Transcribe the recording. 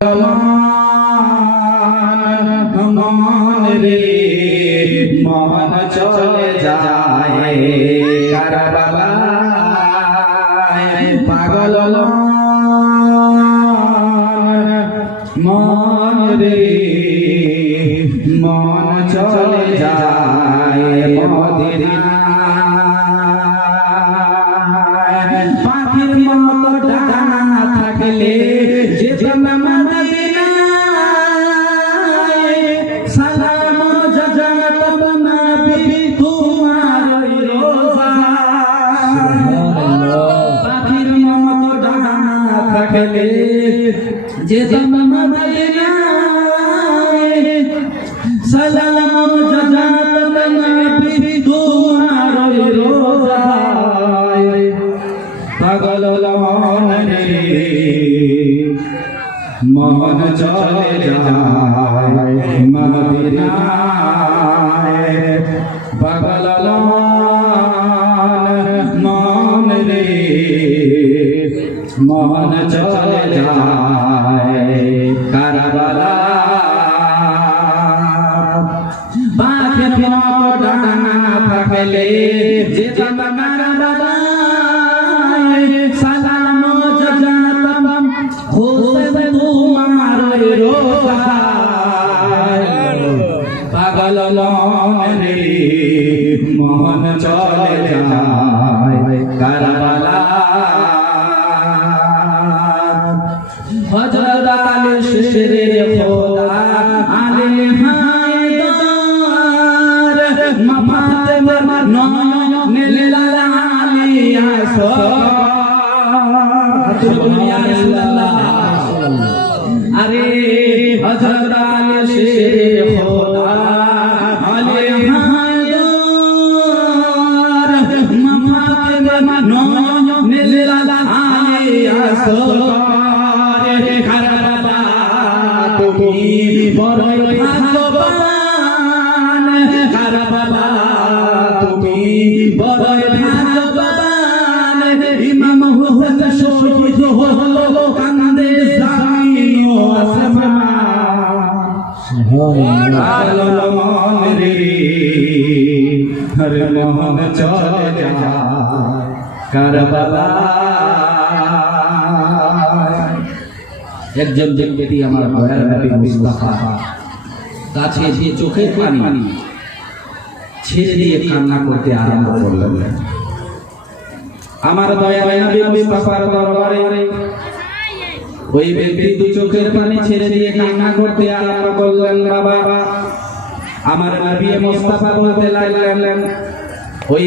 মন রে মন চলে যায় কারবালায় পাগল মন রে মন চলে যায় মদিনায় পাখির মতো ডানা থাকলে যেতাম মদিনায় সালাম জাজাতব নবী তোমার রোজায় পাখির মতো ডানা থাকলে যেতাম মদিনায় সালাম জাজাতব নবী তোমার রোজায় পাগল মন রে মন চলে যায় মদিনায় পাগল মন রে মন চলে যায় কারবালা পাখির মতো ডানা থাকলে যেতাম কারবালায় সালাম জাজাতব হোসেন তোমার রোজায় পাগল মন রে মন চলে যায় কারবালা হযরত আলী শেরে খোদা আলী হায়দার মাফাতেমা নয়নে লাল আলী আসর ইয়া রাসূলুল্লাহ আরে হযরত আলী শেরে খোদা আলী হায়দার মাফাতেমা নয়নে লাল আলী আসর তুমি বড়ই ভাগ্যবান কারবালা তুমি বড়ই ভাগ্যবান ইমাম হোসেন শহীদ হলো কান্দে জমিন ও আসমান পাগল মন রে হর মন চলে যায় কারবালা একজন ব্যক্তি আমার দয়ার নবী মুস্তাফা কাছে যে চোখের পানি ছেড়ে দিয়ে কান্না করতে আরম্ভ করলেন। আমার দয়ার নবী মুস্তাফার দরবারে ওই ব্যক্তি দু চোখের পানি ছেড়ে দিয়ে কান্না করতে আরম্ভ করলেন। বাবা আমার নবী মুস্তাফা বলতে লাগলেন ওই